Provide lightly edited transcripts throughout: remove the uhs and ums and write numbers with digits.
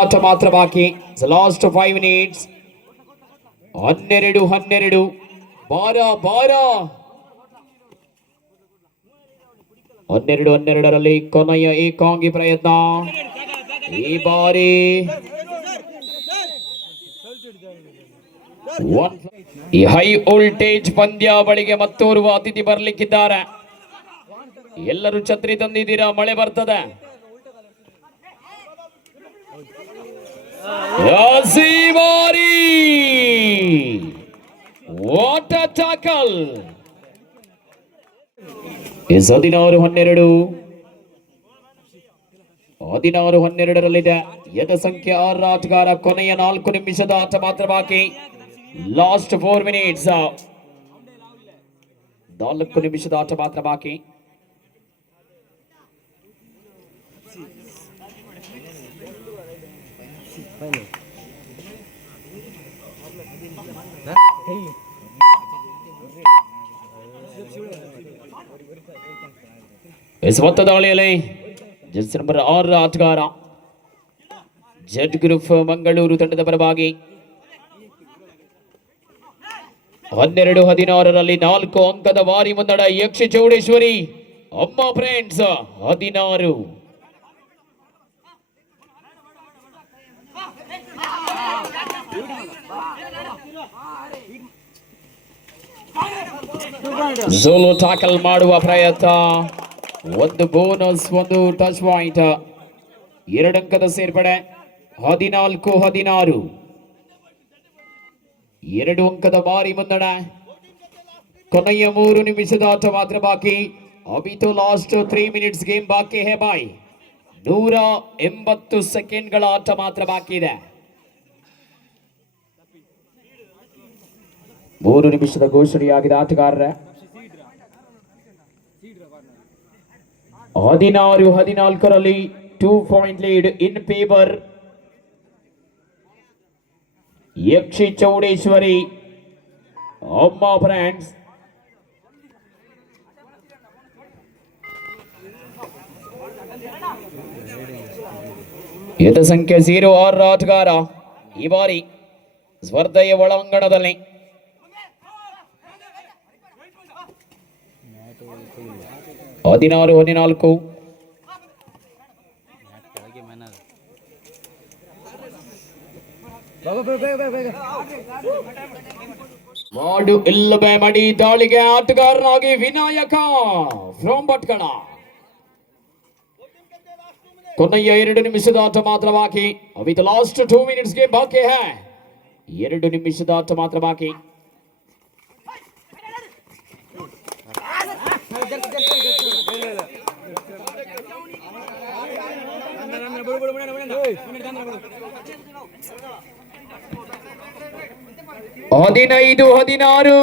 ಆಟ ಮಾತ್ರ ಬಾಕಿ. Last 5 minutes. 12 ಬಾರ 12 ಕೊನೆಯ ಏಕಾಂಗಿ ಪ್ರಯತ್ನ. ಈ ಬಾರಿ ಈ ಹೈ ವೋಲ್ಟೇಜ್ ಪಂದ್ಯಾವಳಿಗೆ ಮತ್ತೋರ್ವ ಅತಿಥಿ ಬರ್ಲಿಕ್ಕಿದ್ದಾರೆ. ಎಲ್ಲರೂ ಛತ್ರಿ ತಂದಿದ್ದೀರಾ, ಮಳೆ ಬರ್ತದೆ. ಬಾರಿ ವಾಟ್ ಅ ಟ್ಯಾಕಲ್. 16-12 ಎದ ಸಂಖ್ಯೆ 6 ಆಟಗಾರ. ಕೊನೆಯ 4 ನಿಮಿಷದ ಆಟ ಮಾತ್ರ ಬಾಕಿ. Last 4 minutes. 4 ನಿಮಿಷದ ಆಟ ಮಾತ್ರ ಬಾಕಿ. ಮೊತ್ತ ದಾಳಿಯಲ್ಲಿ ಜೆರ್ಸಿ ನಂಬರ್ 6 ಆಟಗಾರ ಜೆಡ್ ಗ್ರೂಪ್ ಮಂಗಳೂರು ತಂಡದ ಪರವಾಗಿ 12-16 4 ಅಂಕದ ವಾರಿ ಮುನ್ನಡ. ಯಕ್ಷಿ Chowdeshwari Amma friends 16. Solo tackle ಮಾಡುವ ಪ್ರಯತ್ನ. 1 ಬೋನಸ್, 1 ಟಚ್ ಪಾಯಿಂಟ್, 2 ಅಂಕದ ಸೇರ್ಪಡೆ. 14-16 2 ಅಂಕದ ಭಾರಿ ಮುನ್ನಡ. ಕೊನೆಯ 3 ನಿಮಿಷದ ಆಟ ಮಾತ್ರ ಬಾಕಿ. ಅಭಿ ತೋ ಲಾಸ್ಟ್ 3 minutes ಗೇಮ್ ಬಾಕಿ ಹೇ ಬಾಯ್. 180 ಸೆಕೆಂಡ್ಗಳ ಆಟ ಮಾತ್ರ ಬಾಕಿ ಇದೆ. 3 ನಿಮಿಷದ ಘೋಷಣೆಯಾಗಿದೆ ಆಟಗಾರರ. 16-14 2 point lead in favour Yakshi Chowdeshwari Amma friends. ಎದ ಸಂಖ್ಯೆ 06 ಆಟಗಾರ ಈ ಬಾರಿ ಸ್ಪರ್ಧೆಯ ಒಳಾಂಗಣದಲ್ಲಿ. 16-14 ಮಾಡು ಇಲ್ಲವೇ ಮಡಿ ದಾಳಿಗೆ ಆಟಗಾರನಾಗಿ ವಿನಾಯಕ ಫ್ರಮ್ ಭಟ್ಕಳ. ಕೊನೆಯ 2 ನಿಮಿಷದ ಆಟ ಮಾತ್ರ ಬಾಕಿ. ಅಭಿ ದ ಲಾಸ್ಟ್ 2 minutes ಗೆ ಬಾಕಿ ಹೈ. 2 ನಿಮಿಷದ ಆಟ ಮಾತ್ರ ಬಾಕಿ. ಹದಿನೈದು 16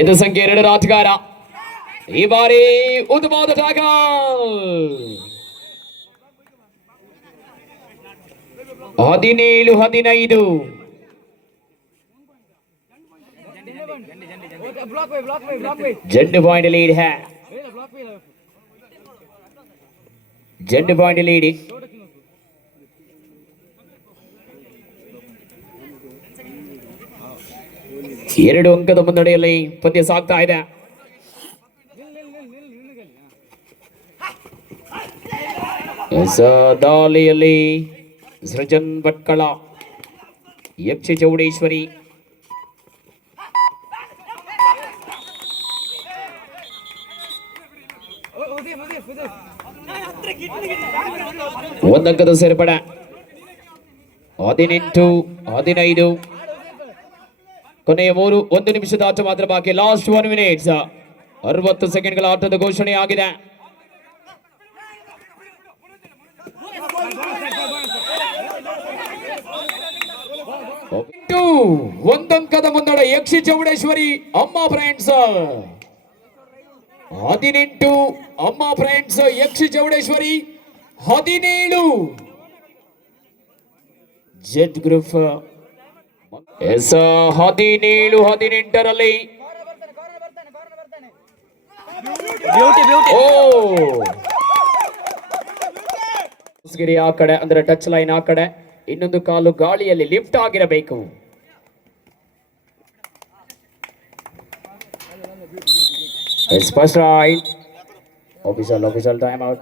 ಎದ ಸಂಖ್ಯೆ 2 ಆಟಗಾರ ಈ ಬಾರಿ ಉತ್ತಮವಾದ ಟ್ಯಾಕಲ್. 17-15 ಜೆಡ್ ಪಾಯಿಂಟ್ ಲೀಡ್ है. Z point lead. ಎರಡು ಅಂಕದ ಮುನ್ನಡೆಯಲ್ಲಿ ಪಂದ್ಯ ಸಾಗ್ತಾ ಇದೆ. ದಾಳಿಯಲ್ಲಿ ಸೃಜನ್ ಭಟ್ಕಳ, ಯಕ್ಷಿ ಚೌಡೇಶ್ವರಿ. ಒಂದಂಕದ ಸೇರ್ಪಡೆ. 18-15 ಕೊನೆಯ 1 ನಿಮಿಷದ ಆಟ ಮಾತ್ರ ಬಾಕಿ. ಲಾಸ್ಟ್ 1 minutes 60 ಸೆಕೆಂಡ್ಗಳ ಆಟದ ಘೋಷಣೆ ಆಗಿದೆ. ಒಂದಂಕದ ಮುನ್ನಡೆ ಯಕ್ಷಿ ಚೌಡೇಶ್ವರಿ ಅಮ್ಮ ಫ್ರೆಂಡ್ಸ್. 18 ಅಮ್ಮ ಫ್ರೆಂಡ್ಸ್ ಯಕ್ಷಿ ಚೌಡೇಶ್ವರಿ 17 ಜೆಡ್ ಗ್ರೂಪ್. 17-18 ಓ ಗಿರಿ ಆ ಕಡೆ ಅಂದ್ರೆ ಟಚ್ ಲೈನ್ ಆ ಕಡೆ, ಇನ್ನೊಂದು ಕಾಲು ಗಾಳಿಯಲ್ಲಿ ಲಿಫ್ಟ್ ಆಗಿರಬೇಕು. It's first right. Official time out.